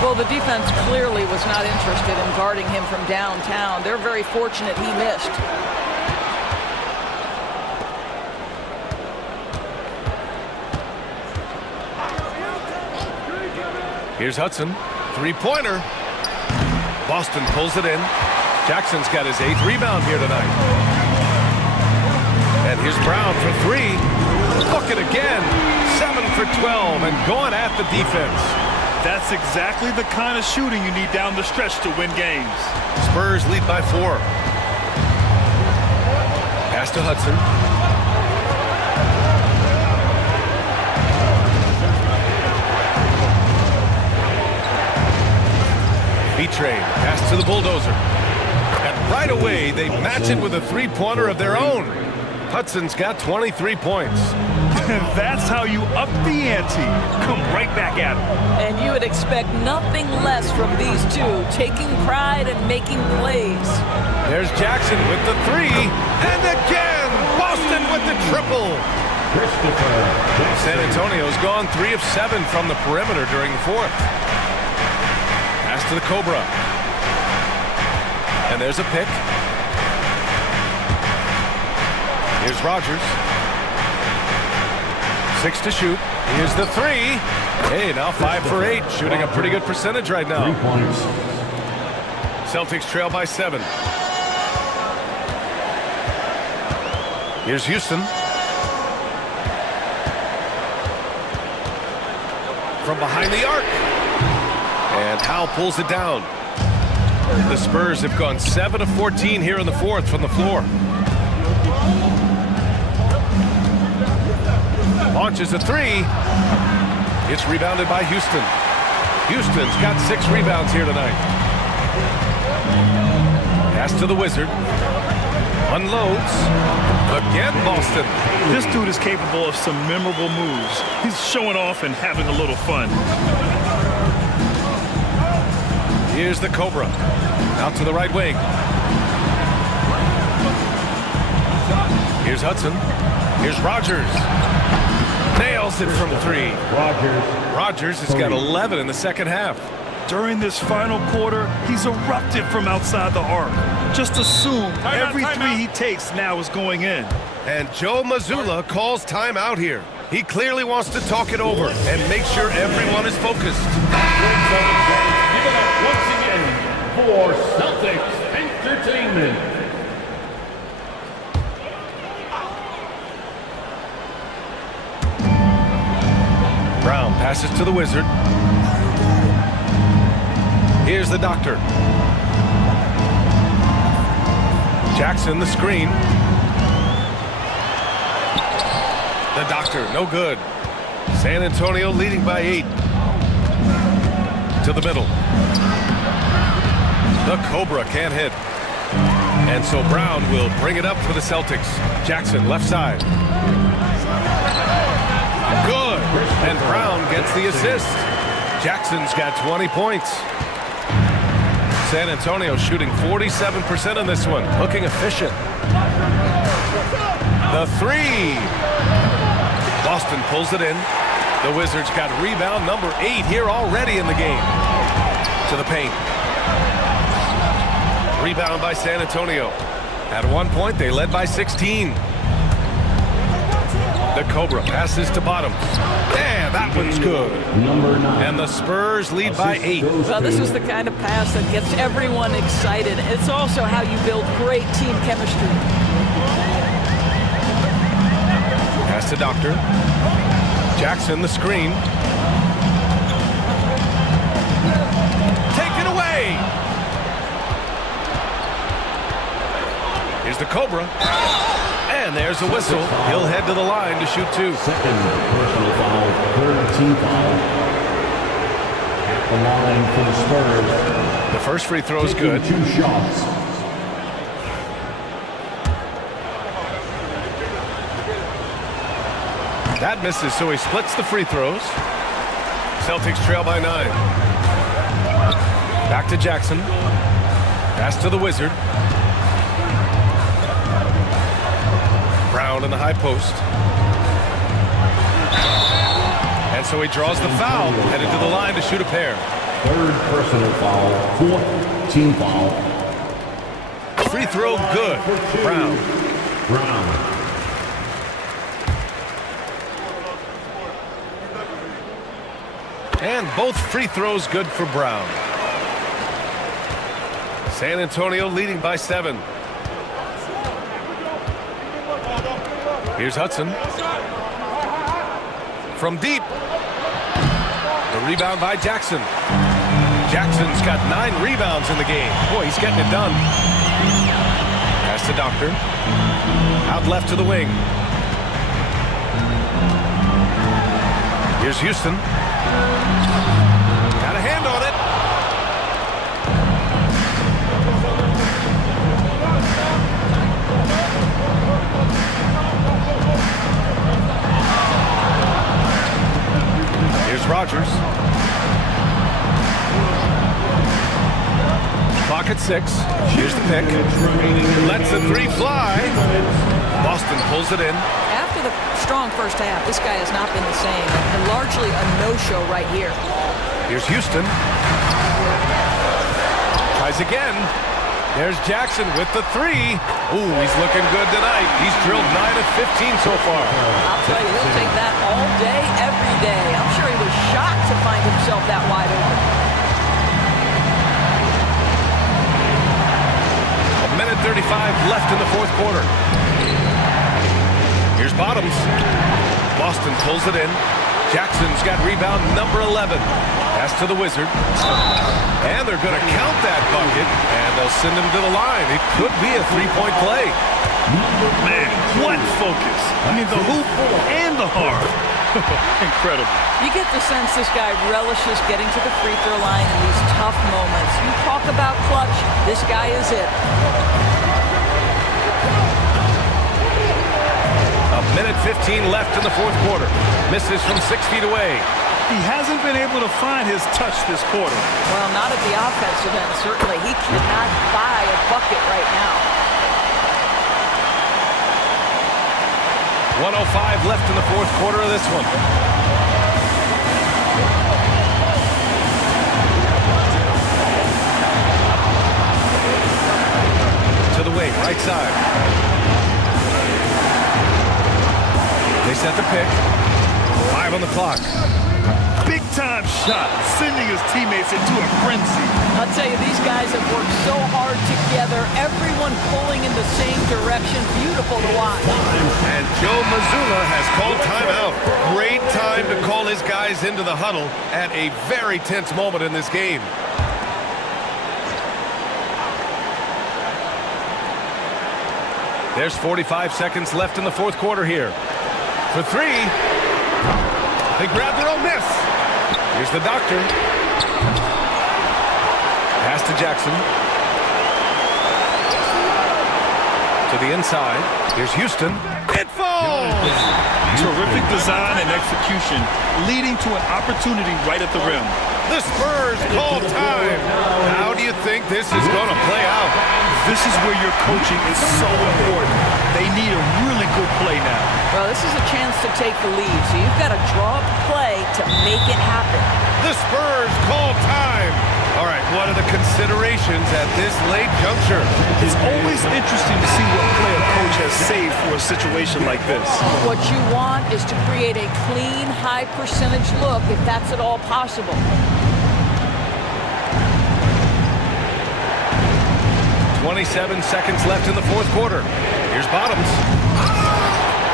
Well, the defense clearly was not interested in guarding him from downtown. They're very fortunate he missed. Here's Hudson. 3-pointer. Boston pulls it in. Jackson's got his 8th rebound here tonight. And here's Brown for 3. Look it again. 7 for 12 and going at the defense. That's exactly the kind of shooting you need down the stretch to win games. Spurs lead by 4. Pass to Hudson. B-Trade, pass to the bulldozer. And right away, they match it with a 3-pointer of their own. Hudson's got 23 points. That's how you up the ante. Come right back at him. And you would expect nothing less from these two, taking pride and making plays. There's Jackson with the 3. And again, Boston with the triple. San Antonio's gone 3 of 7 from the perimeter during the fourth. Pass to the Cobra. And there's a pick. Here's Rogers. 6 to shoot. Here's the 3. Hey, now 5 for 8. Shooting a pretty good percentage right now. 3 points. Celtics trail by 7. Here's Houston. from behind the arc. And Howe pulls it down. The Spurs have gone 7 of 14 here in the fourth from the floor. Launches a three. It's rebounded by Houston. Houston's got 6 rebounds here tonight. Pass to the Wizard. Unloads. Again, Boston. This dude is capable of some memorable moves. He's showing off and having a little fun. Here's the Cobra. Out to the right wing. Here's Hudson. Here's Rogers. Nails it from 3. Rogers has got 11 in the second half. During this final quarter, he's erupted from outside the arc. Just assume every three he takes now is going in. And Joe Mazzulla calls timeout here. He clearly wants to talk it over and make sure everyone is focused. Give it up once again for Celtics Entertainment. Brown passes to the Wizard. Here's the Doctor. Jackson, the screen. The Doctor, no good. San Antonio leading by 8. To the middle. The Cobra can't hit. And so Brown will bring it up for the Celtics. Jackson, left side. Good. And Brown gets the assist. Jackson's got 20 points. San Antonio shooting 47% in this one. Looking efficient. The 3. Boston pulls it in. The Wizards got rebound number 8 here already in the game. To the paint. Rebound by San Antonio. At one point, they led by 16. The Cobra passes to Bottoms. Yeah, that one's good. Number 9. And the Spurs lead by 8. Well, this is the kind of pass that gets everyone excited. It's also how you build great team chemistry. Pass to Doctor. Jackson, the screen. Take it away. Here's the Cobra. And there's a whistle. He'll head to the line to shoot 2. Second personal foul, third team foul. At the line for the Spurs. The first free throw is good. 2 shots. That misses, so he splits the free throws. Celtics trail by 9. Back to Jackson. Pass to the Wizard. Brown in the high post. And so he draws the foul, headed to the line to shoot a pair. Third personal foul, fourth team foul. Free throw good. Brown. And both free throws good for Brown. San Antonio leading by 7. Here's Hudson. From deep. The rebound by Jackson. Jackson's got 9 rebounds in the game. Boy, he's getting it done. Pass to Doctor. Out left to the wing. Here's Houston. Got a hand on it. Here's Rogers. Clock at 6. Here's the pick. Lets the 3 fly. Boston pulls it in. After the strong first half, this guy has not been the same, and largely a no-show right here. Here's Houston. Tries again. There's Jackson with the 3. Ooh, he's looking good tonight. He's drilled 9 of 15 so far. I'll tell you, he'll take that all day, every day. I'm sure he was shocked to find himself that wide open. A minute 35 left in the fourth quarter. Here's Bottoms. Boston pulls it in. Jackson's got rebound number 11. Pass to the Wizard. And they're going to count that bucket, and they'll send him to the line. It could be a three-point play. Man, what focus. I mean, the hoop and the heart. Incredible. You get the sense this guy relishes getting to the free throw line in these tough moments. You talk about clutch, this guy is it. A minute 15 left in the fourth quarter. Misses from 6 feet away. He hasn't been able to find his touch this quarter. Well, not at the offensive end, certainly. He cannot buy a bucket right now. 1:05 left in the fourth quarter of this one. To the wing, right side. They set the pick. 5 on the clock. Big time shot, sending his teammates into a frenzy. I'll tell you, these guys have worked so hard together. Everyone pulling in the same direction. Beautiful to watch. And Joe Mazzulla has called timeout. Great time to call his guys into the huddle at a very tense moment in this game. There's 45 seconds left in the fourth quarter here. For 3. They grab their own miss. Here's the doctor. Pass to Jackson. To the inside. Here's Houston. It falls! Terrific design and execution, leading to an opportunity right at the rim. The Spurs call time. How do you think this is going to play out? This is where your coaching is so important. They need a really good play now. Well, this is a chance to take the lead, so you've got to draw up a play to make it happen. The Spurs call time. All right, what are the considerations at this late juncture? It's always interesting to see what play a coach has saved for a situation like this. What you want is to create a clean, high-percentage look, if that's at all possible. 27 seconds left in the fourth quarter. Here's Bottoms.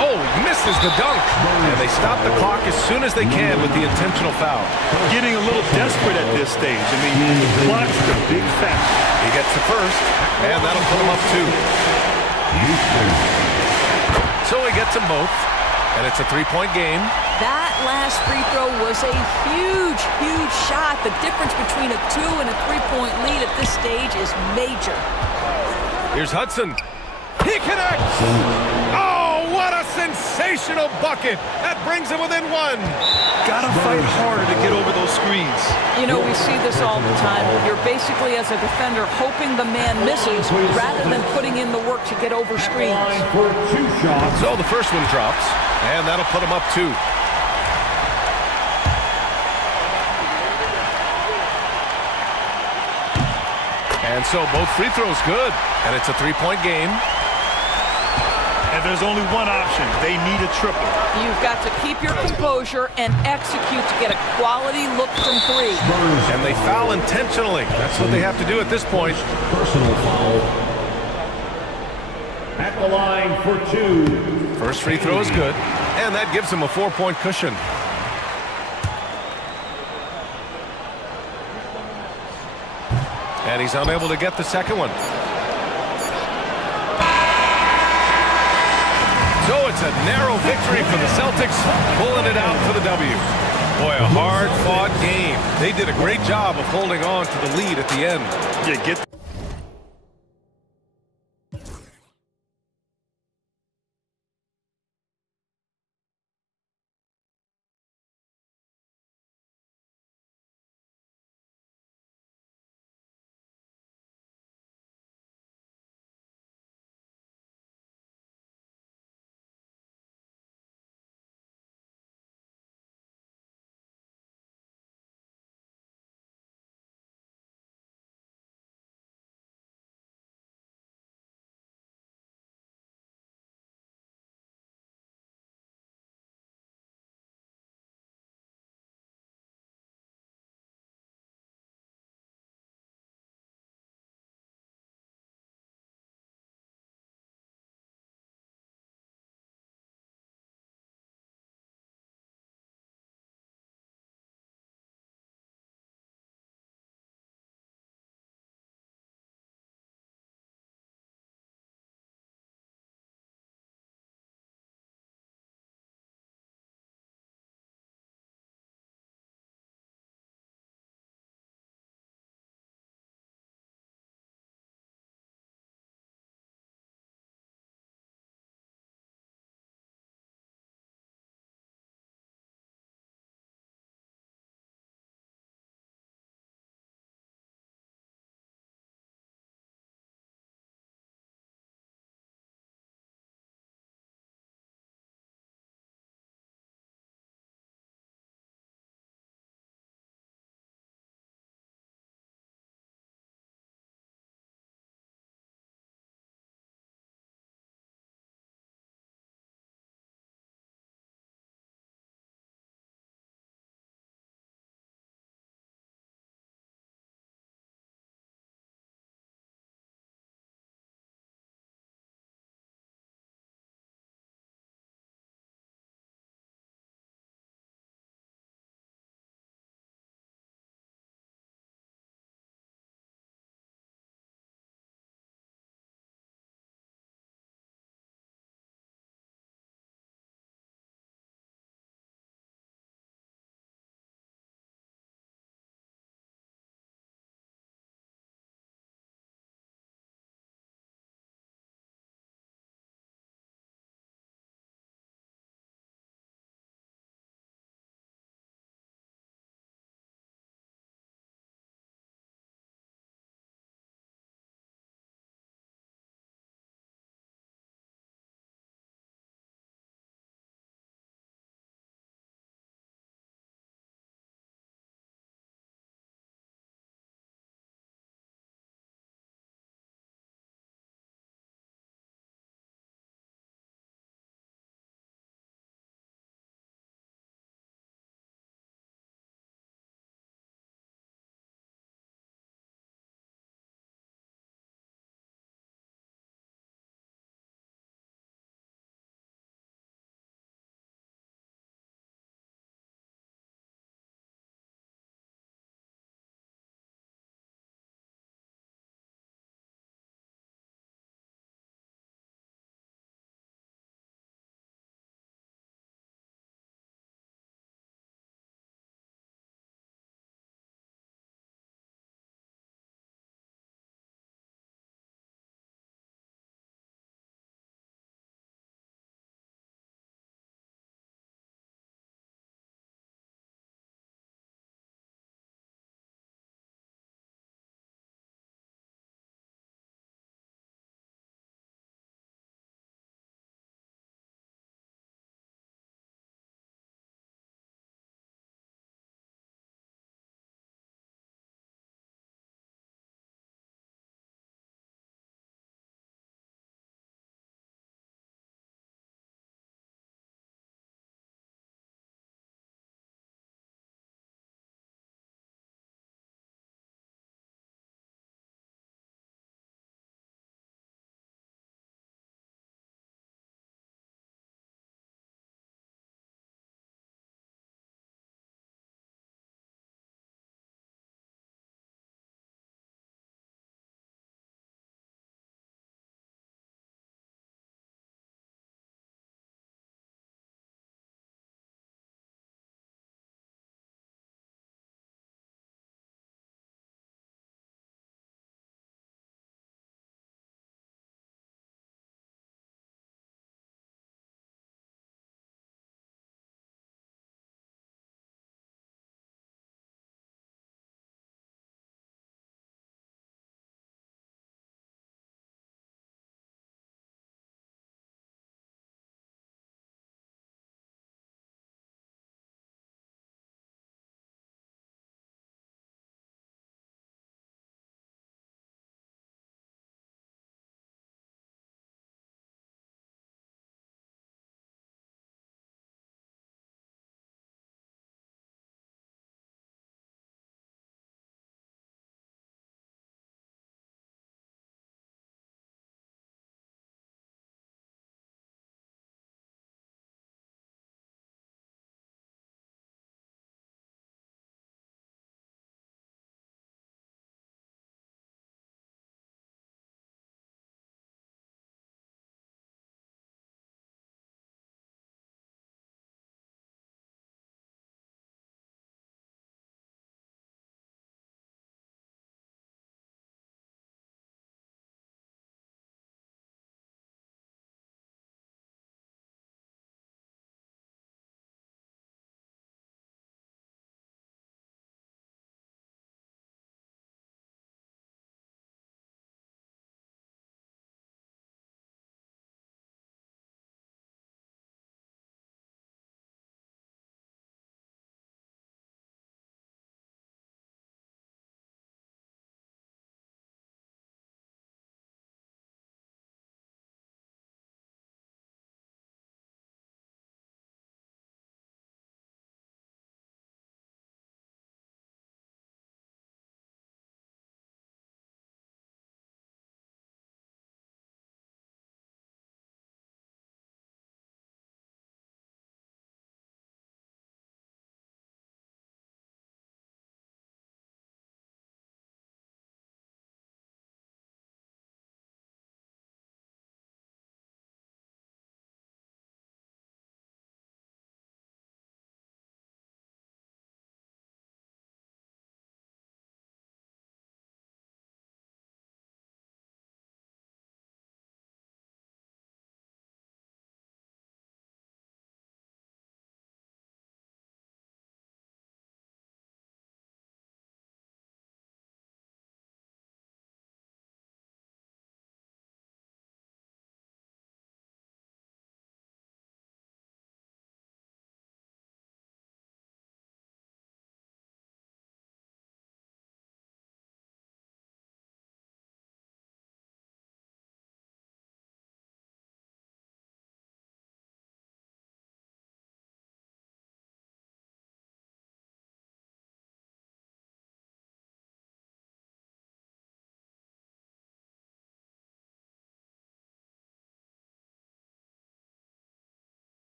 Oh, misses the dunk. And they stop the clock as soon as they can with the intentional foul. Getting a little desperate at this stage. I mean, the clock's the big factor. He gets the first, and that'll put him up 2. So he gets them both, and it's a three-point game. That last free throw was a huge, huge shot. The difference between a 2 and a 3-point lead at this stage is major. Here's Hudson. He connects! Oh, what a sensational bucket! That brings him within 1. Gotta fight harder to get over those screens. You know, we see this all the time. You're basically, as a defender, hoping the man misses rather than putting in the work to get over screens. For 2 shots. So the first one drops, and that'll put him up 2. And so both free throws good, and it's a 3-point game. And there's only one option. They need a triple. You've got to keep your composure and execute to get a quality look from 3. And they foul intentionally. That's what they have to do at this point. Personal foul. At the line for 2. First free throw is good, and that gives him a 4-point cushion. And he's unable to get the second one. So it's a narrow victory for the Celtics, pulling it out for the W. Boy, a hard-fought game. They did a great job of holding on to the lead at the end. Yeah, get